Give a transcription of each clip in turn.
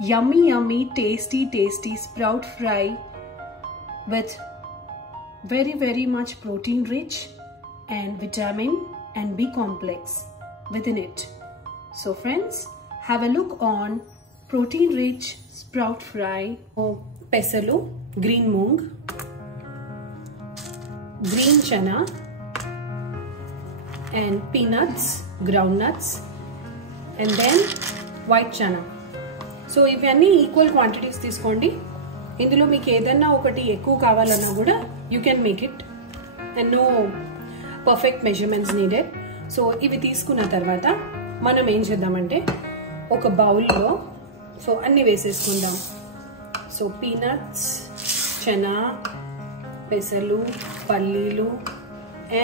Yummy, yummy, tasty, tasty sprout fry with very much protein rich and vitamin and B complex within it. So friends, have a look on protein rich sprout fry. Pesalu, green moong, green chana and peanuts, groundnuts, and then white chana. So ఇవన్నీ equal quantities తీసుకోండి. ఇందులో మీకు ఏదన్నా ఒకటి ఎక్కువ కావాలన్నా కూడా you can make it and no perfect measurements needed. So ఇవి తీసుకున్న తర్వాత మనం ఏం చేద్దామంటే ఒక బౌల్లో సో అన్నీ వేసేసుకుందాం. సో పీనట్స్, చనా, పెసలు, పల్లీలు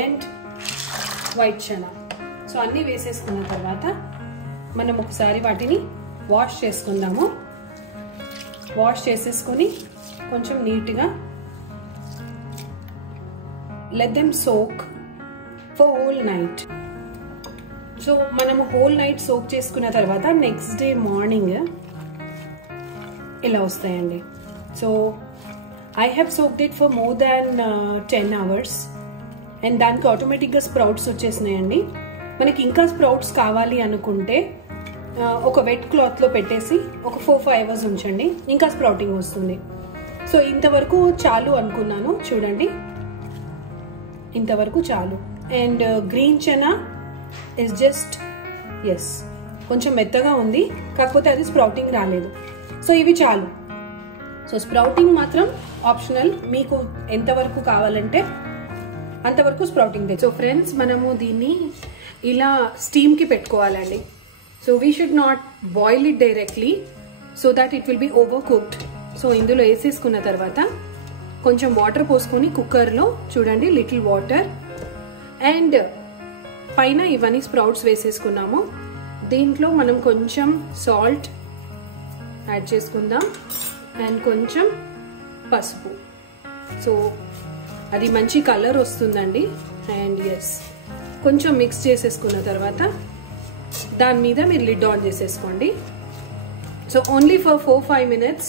అండ్ వైట్ చనా. సో అన్నీ వేసేసుకున్న తర్వాత మనం ఒకసారి వాటిని వాష్ చేసుకుందాము. వాష్ చేసేసుకొని కొంచెం నీట్గా let them soak for whole night. So మనము హోల్ నైట్ సోక్ చేసుకున్న తర్వాత నెక్స్ట్ డే మార్నింగ్ ఇలా వస్తాయండి. So I have soaked it for more than 10 hours and దానికి ఆటోమేటిక్గా స్ప్రౌట్స్ వచ్చేసినాయండి. మనకి ఇంకా స్ప్రౌట్స్ కావాలి అనుకుంటే ఒక వెట్ క్లాత్లో పెట్టేసి ఒక 4-5 hours ఉంచండి, ఇంకా స్ప్రౌటింగ్ వస్తుంది. సో ఇంతవరకు చాలు అనుకున్నాను, చూడండి ఇంతవరకు చాలు. And green chana is just కొంచెం మెత్తగా ఉంది, కాకపోతే అది స్ప్రౌటింగ్ రాలేదు. సో ఇవి చాలు. సో స్ప్రౌటింగ్ మాత్రం ఆప్షనల్, మీకు ఎంతవరకు కావాలంటే అంతవరకు స్ప్రౌటింగ్. సో ఫ్రెండ్స్, మనము దీన్ని ఇలా స్టీమ్కి పెట్టుకోవాలండి. So we should not boil it directly so that it will be overcooked. So ఇందులో వేసేసుకున్న తర్వాత కొంచెం వాటర్ పోసుకొని కుక్కర్లో చూడండి, లిటిల్ వాటర్ అండ్ పైన ఇవన్నీ స్ప్రౌట్స్ వేసేసుకున్నాము. దీంట్లో మనం కొంచెం సాల్ట్ యాడ్ చేసుకుందాం అండ్ కొంచెం పసుపు. సో అది మంచి కలర్ వస్తుందండి. అండ్ కొంచెం మిక్స్ చేసేసుకున్న తర్వాత దాని మీద మీరు లిడ్ ఆన్ చేసేసుకోండి. సో ఓన్లీ ఫర్ 4-5 minutes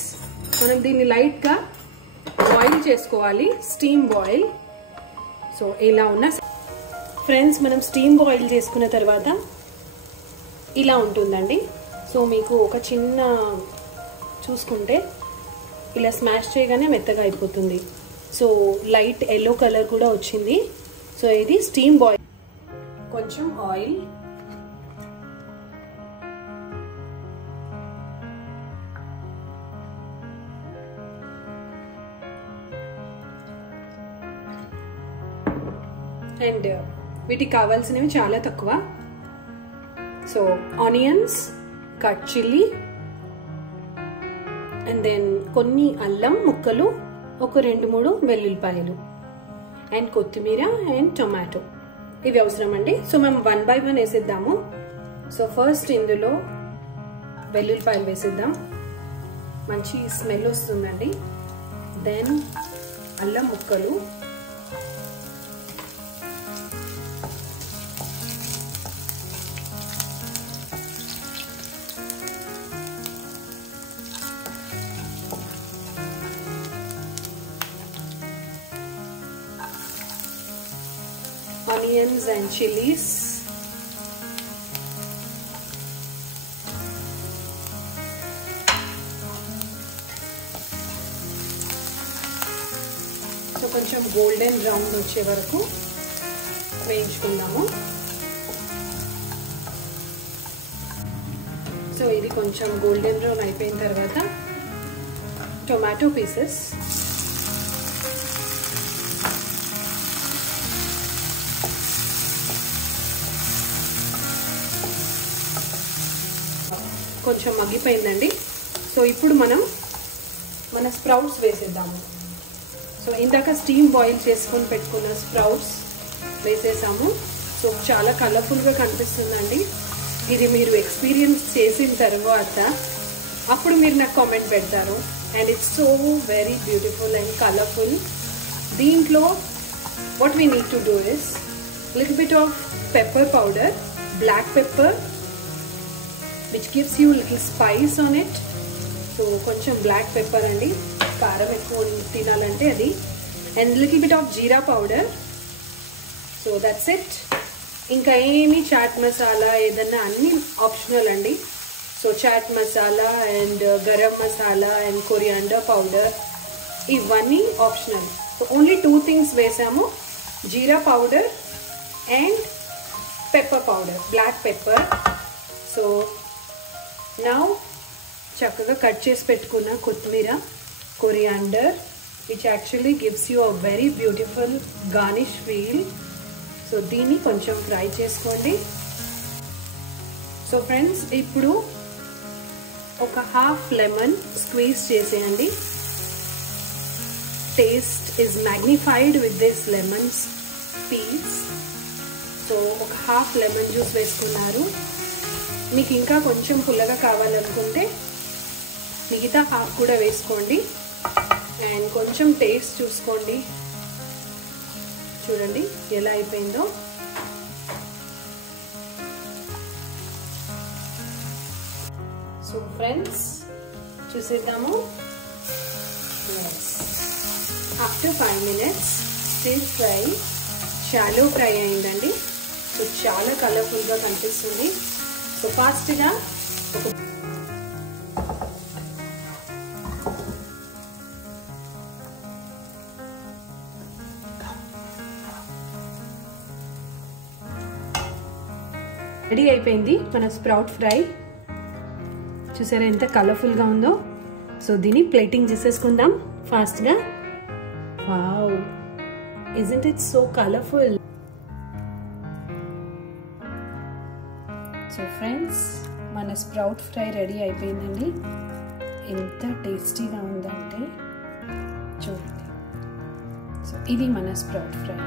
మనం దీన్ని లైట్గా బాయిల్ చేసుకోవాలి, స్టీమ్ బాయిల్. సో ఇలా ఉన్న ఫ్రెండ్స్, మనం స్టీమ్ బాయిల్ చేసుకున్న తర్వాత ఇలా ఉంటుందండి. సో మీకు ఒక చిన్న చూసుకుంటే ఇలా స్మాష్ చేయగానే మెత్తగా అయిపోతుంది. సో లైట్ ఎల్లో కలర్ కూడా వచ్చింది. సో ఇది స్టీమ్ బాయిల్. కొంచెం ఆయిల్, అండ్ వీటికి కావాల్సినవి చాలా తక్కువ. So onions, cut chilli and then కొన్ని అల్లం ముక్కలు, ఒక 2-3 వెల్లుల్లిపాయలు అండ్ కొత్తిమీర అండ్ టొమాటో. ఇవి అవసరం అండి. సో మేము 1 by 1 వేసేద్దాము. సో ఫస్ట్ ఇందులో వెల్లుల్లిపాయలు వేసేద్దాం, మంచి స్మెల్ వస్తుందండి. దెన్ అల్లం ముక్కలు, onions and chilies, సో కొంచెం గోల్డెన్ బ్రౌన్ వచ్చే వరకు వేయించుకుందాము. సో ఇది కొంచెం గోల్డెన్ బ్రౌన్ అయిపోయిన తర్వాత టొమాటో పీసెస్, కొంచెం మగ్గిపోయిందండి. సో ఇప్పుడు మనం మన స్ప్రౌట్స్ వేసేద్దాము. సో ఇందాక స్టీమ్ బాయిల్ చేసుకొని పెట్టుకున్న స్ప్రౌట్స్ వేసేసాము. సో చాలా కలర్ఫుల్గా కనిపిస్తుందండి. ఇది మీరు ఎక్స్పీరియన్స్ చేసిన తర్వాత అప్పుడు మీరు నాకు కామెంట్ పెడతారు. And it's so very beautiful and colourful. దీంట్లో what we need to do is little bit of pepper powder, black pepper, which gives you little spice on it, so కొంచెం బ్లాక్ పెప్పర్ అండి, కారం ఎక్కువ తినాలంటే అది, and little bit of jeera powder. So that's it. ఇంకా ఏమి చాట్ మసాలా ఏదన్నా అన్నీ ఆప్షనల్ అండి. So chaat masala and garam masala and coriander powder ఇవన్నీ ఆప్షనల్. సో ఓన్లీ 2 థింగ్స్ వేసాము, jeera powder and pepper powder, black pepper. So now చక్కగా కట్ చేసి పెట్టుకున్న కొత్తిమీర, coriander, which actually gives you a very beautiful garnish feel. So దీన్ని కొంచెం ఫ్రై చేసుకోండి. సో ఫ్రెండ్స్ ఇప్పుడు ఒక హాఫ్ లెమన్ స్క్వీజ్ చేసేయండి. Taste is magnified with this lemon piece. So ఒక హాఫ్ లెమన్ జ్యూస్ వేసుకున్నారు. మీకు ఇంకా కొంచెం పుల్లగా కావాలనుకుంటే మిగతా హాఫ్ కూడా వేసుకోండి. అండ్ కొంచెం టేస్ట్ చూసుకోండి, చూడండి ఎలా అయిపోయిందో. సో ఫ్రెండ్స్ చూసేద్దాము. After 5 minutes stir fry, shallow fry అయిందండి. సో చాలా కలర్ఫుల్గా కనిపిస్తుంది. సో ఫాస్ట్గా ఒక రెడీ అయిపోయింది మన స్ప్రౌట్ ఫ్రై. చూసారా ఎంత కలర్ఫుల్గా ఉందో. సో దీన్ని ప్లేటింగ్ చేసేసుకుందాం ఫాస్ట్గా. Wow, isn't it so colorful? So friends మన స్ప్రౌట్ ఫ్రై రెడీ అయిపోయిందండి. ఎంత టేస్టీగా ఉందంటే చూడండి. సో ఇది మన స్ప్రౌట్ ఫ్రై.